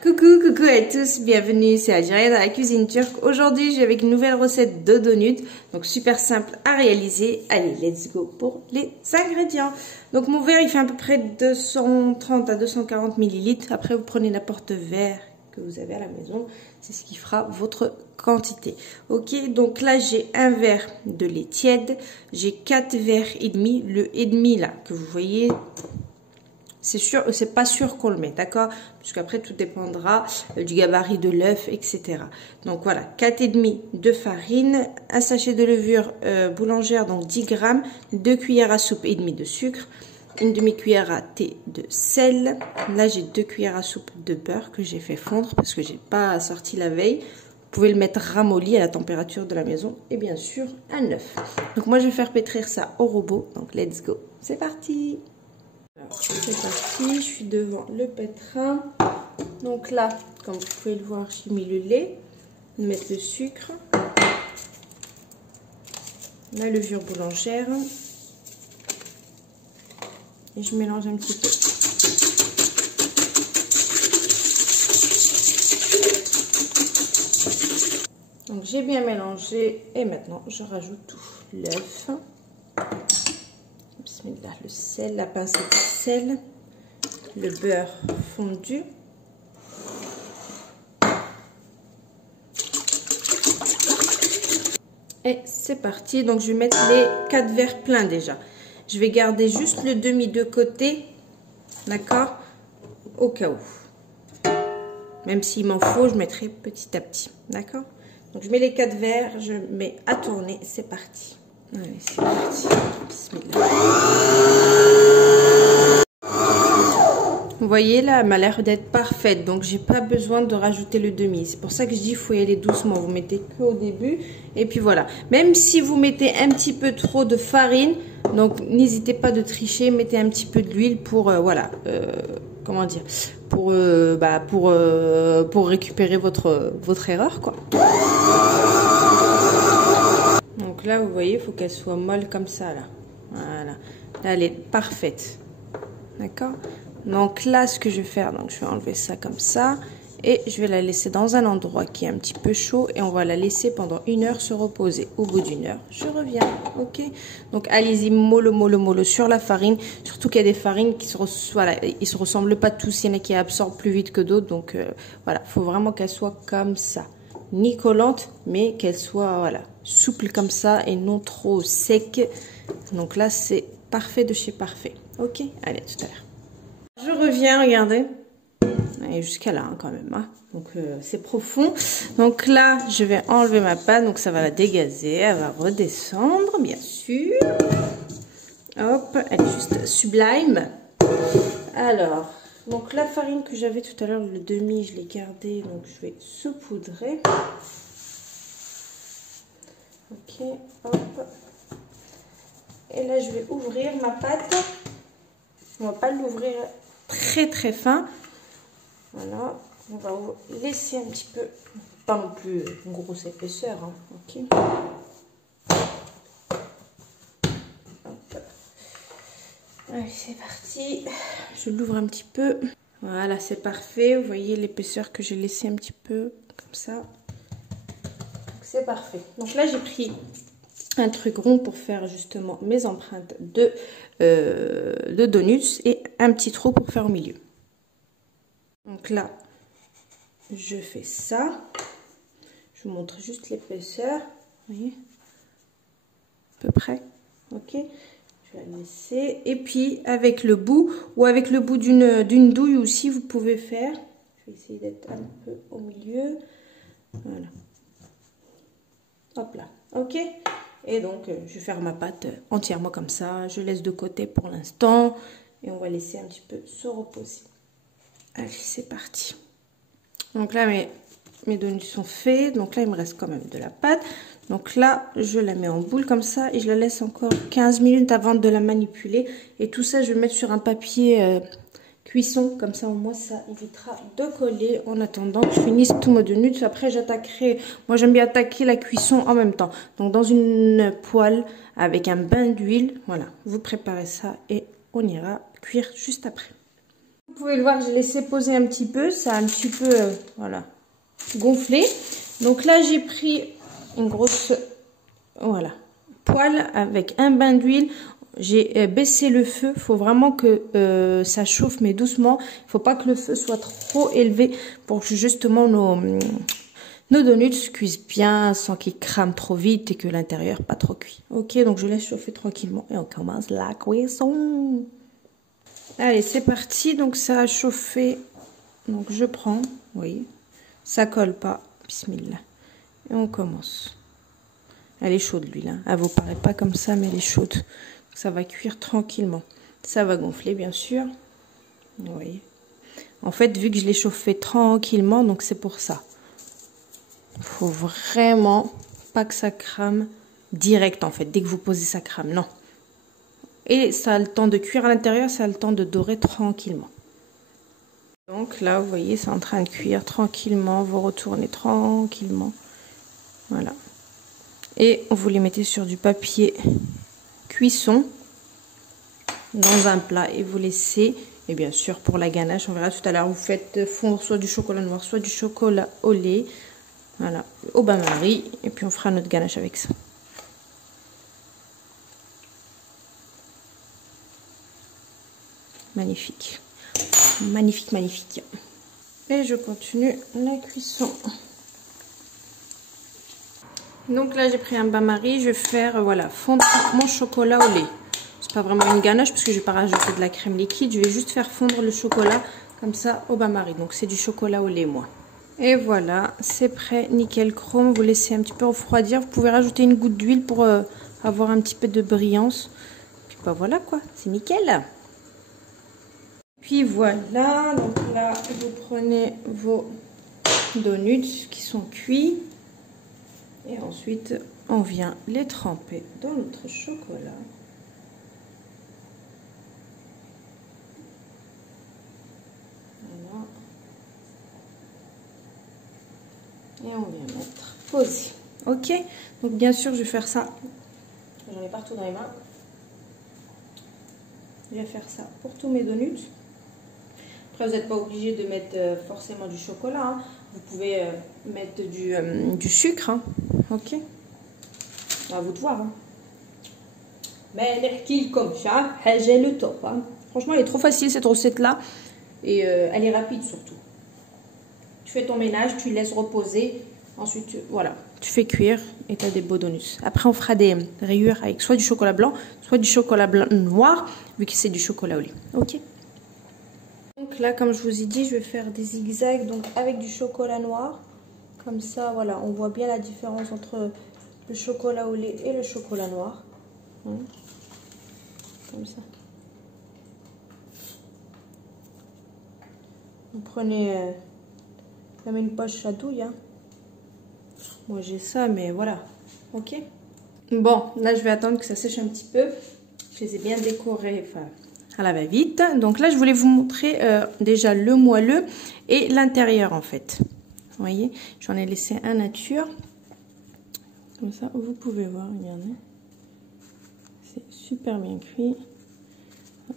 Coucou à tous, bienvenue, c'est Algérien dans la cuisine turque. Aujourd'hui, j'ai avec une nouvelle recette de donuts, donc super simple à réaliser. Allez, let's go pour les ingrédients. Donc mon verre, il fait à peu près 230 à 240 millilitres. Après, vous prenez n'importe verre que vous avez à la maison, c'est ce qui fera votre quantité. Ok, donc là, j'ai un verre de lait tiède, j'ai 4 verres et demi. Le et demi là, que vous voyez... C'est sûr, c'est pas sûr qu'on le met, d'accord? Puisqu'après tout dépendra du gabarit de l'œuf, etc. Donc voilà, 4,5 de farine, un sachet de levure boulangère, donc 10 grammes, 2 cuillères à soupe et demie de sucre, une demi-cuillère à thé de sel. Là, j'ai 2 cuillères à soupe de beurre que j'ai fait fondre parce que j'ai pas sorti la veille. Vous pouvez le mettre ramolli à la température de la maison et bien sûr un œuf. Donc moi, je vais faire pétrir ça au robot. Donc let's go, c'est parti. C'est parti, je suis devant le pétrin. Donc là, comme vous pouvez le voir, j'ai mis le lait, mettre le sucre, la levure boulangère et je mélange un petit peu. Donc j'ai bien mélangé et maintenant je rajoute tout, l'œuf. Le sel, la pincée de sel, le beurre fondu, et c'est parti. Donc je vais mettre les 4 verres pleins déjà. Je vais garder juste le demi de côté, d'accord, au cas où. Même s'il m'en faut, je mettrai petit à petit, d'accord. Donc je mets les 4 verres, je mets à tourner, c'est parti. Allez, c'est parti. Bismillah. Vous voyez là, elle m'a l'air d'être parfaite, donc j'ai pas besoin de rajouter le demi. C'est pour ça que je dis il faut y aller doucement. Vous mettez que au début et puis voilà. Même si vous mettez un petit peu trop de farine, donc n'hésitez pas de tricher, mettez un petit peu d'huile pour voilà, comment dire, pour récupérer votre erreur quoi. Donc là, vous voyez, il faut qu'elle soit molle comme ça, là. Voilà. Là, elle est parfaite. D'accord? Donc là, ce que je vais faire, donc je vais enlever ça comme ça. Et je vais la laisser dans un endroit qui est un petit peu chaud. Et on va la laisser pendant 1 heure se reposer. Au bout d'1 heure, je reviens. Ok? Donc allez-y, mollo sur la farine. Surtout qu'il y a des farines qui se ressemblent pas tous. Il y en a qui absorbent plus vite que d'autres. Donc voilà, il faut vraiment qu'elle soit comme ça. Ni collante, mais qu'elle soit voilà, souple comme ça et non trop sec. Donc là, c'est parfait de chez parfait. Ok, allez, à tout à l'heure. Je reviens, regardez. Et jusqu'à là, hein, quand même. Hein. Donc, c'est profond. Donc là, je vais enlever ma pâte. Donc, ça va la dégazer. Elle va redescendre, bien sûr. Hop, elle est juste sublime. Alors... Donc la farine que j'avais tout à l'heure, le demi, je l'ai gardé, donc je vais saupoudrer. Ok, hop. Et là je vais ouvrir ma pâte. On va pas l'ouvrir très fin. Voilà, on va laisser un petit peu, pas non plus une grosse épaisseur. Hein. Ok. Allez, c'est parti. Je l'ouvre un petit peu. Voilà, c'est parfait. Vous voyez l'épaisseur que j'ai laissé un petit peu comme ça. C'est parfait. Donc là, j'ai pris un truc rond pour faire justement mes empreintes de donuts et un petit trou pour faire au milieu. Donc là, je fais ça. Je vous montre juste l'épaisseur. Vous voyez, à peu près. Ok. Je vais la laisser. Et puis avec le bout ou avec le bout d'une douille aussi, vous pouvez faire. Je vais essayer d'être un peu au milieu. Voilà. Hop là. Ok. Et donc je vais faire ma pâte entièrement comme ça. Je laisse de côté pour l'instant. Et on va laisser un petit peu se reposer. Allez, c'est parti. Donc là, mes donuts sont faits. Donc là, il me reste quand même de la pâte. Donc là, je la mets en boule comme ça et je la laisse encore 15 minutes avant de la manipuler. Et tout ça, je vais le mettre sur un papier cuisson. Comme ça, au moins, ça évitera de coller en attendant que je finisse tous mes donuts. Après, j'attaquerai... Moi, j'aime bien attaquer la cuisson en même temps. Donc, dans une poêle avec un bain d'huile. Voilà, vous préparez ça et on ira cuire juste après. pouvez le voir, j'ai laissé poser un petit peu. Ça a un petit peu, voilà, gonflé. Donc là, j'ai pris une grosse, voilà, poêle avec un bain d'huile. J'ai baissé le feu. Il faut vraiment que ça chauffe, mais doucement. Il ne faut pas que le feu soit trop élevé pour que justement nos donuts cuisent bien sans qu'ils crament trop vite et que l'intérieur pas trop cuit. Ok, donc je laisse chauffer tranquillement et on commence la cuisson. Allez, c'est parti. Donc ça a chauffé. Donc je prends, oui, ça colle pas. Bismillah. Et on commence. Elle est chaude l'huile, hein. Elle vous paraît pas comme ça, mais elle est chaude. Ça va cuire tranquillement. Ça va gonfler, bien sûr. Vous voyez. En fait, vu que je l'ai chauffé tranquillement, donc c'est pour ça. Faut vraiment pas que ça crame direct, en fait. Dès que vous posez, ça crame. Non. Et ça a le temps de cuire à l'intérieur, ça a le temps de dorer tranquillement. Donc là, vous voyez, c'est en train de cuire tranquillement. Vous retournez tranquillement. Voilà. Et vous les mettez sur du papier cuisson dans un plat et vous laissez. Et bien sûr, pour la ganache, on verra tout à l'heure, vous faites fondre soit du chocolat noir, soit du chocolat au lait. Voilà, au bain-marie. Et puis on fera notre ganache avec ça. Magnifique. Magnifique, magnifique. Et je continue la cuisson. Donc là, j'ai pris un bain-marie. Je vais faire, voilà, fondre mon chocolat au lait. C'est pas vraiment une ganache parce que je vais pas rajouter de la crème liquide. Je vais juste faire fondre le chocolat comme ça au bain-marie. Donc c'est du chocolat au lait, moi. Et voilà, c'est prêt, nickel chrome. Vous laissez un petit peu refroidir. Vous pouvez rajouter une goutte d'huile pour avoir un petit peu de brillance. Puis bah voilà quoi, c'est nickel. Puis voilà, donc là, vous prenez vos donuts qui sont cuits. Et ensuite, on vient les tremper dans notre chocolat. Voilà. Et on vient mettre poser. Ok, donc bien sûr, je vais faire ça. J'en ai partout dans les mains. Je vais faire ça pour tous mes donuts. Après, vous n'êtes pas obligé de mettre forcément du chocolat. Hein. Vous pouvez mettre du sucre. Hein. Ok. À vous de voir. Hein. Mais l'herkil comme ça, j'ai le top. Hein. Franchement, elle est trop facile cette recette-là. Et elle est rapide surtout. Tu fais ton ménage, tu laisses reposer. Ensuite, voilà, tu fais cuire et tu as des beaux donuts. Après, on fera des rayures avec soit du chocolat blanc, soit du chocolat blanc noir, vu que c'est du chocolat au lait. Ok. Donc là, comme je vous ai dit, je vais faire des zigzags donc avec du chocolat noir. Comme ça, voilà, on voit bien la différence entre le chocolat au lait et le chocolat noir. Comme ça. Vous prenez même une poche chatouille. Hein. Moi, j'ai ça, mais voilà. Ok. Bon, là, je vais attendre que ça sèche un petit peu. Je les ai bien décorés, enfin, à la va-vite. Donc là, je voulais vous montrer déjà le moelleux et l'intérieur, en fait. Vous voyez, j'en ai laissé un nature. Comme ça, vous pouvez voir, regardez. C'est super bien cuit.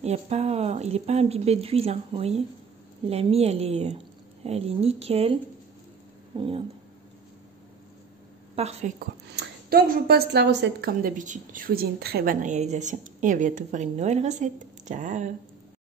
Il n'est pas imbibé d'huile, hein, vous voyez. La mie, elle est nickel. Regarde. Parfait, quoi. Donc, je vous poste la recette comme d'habitude. Je vous dis une très bonne réalisation. Et à bientôt pour une nouvelle recette. Ciao!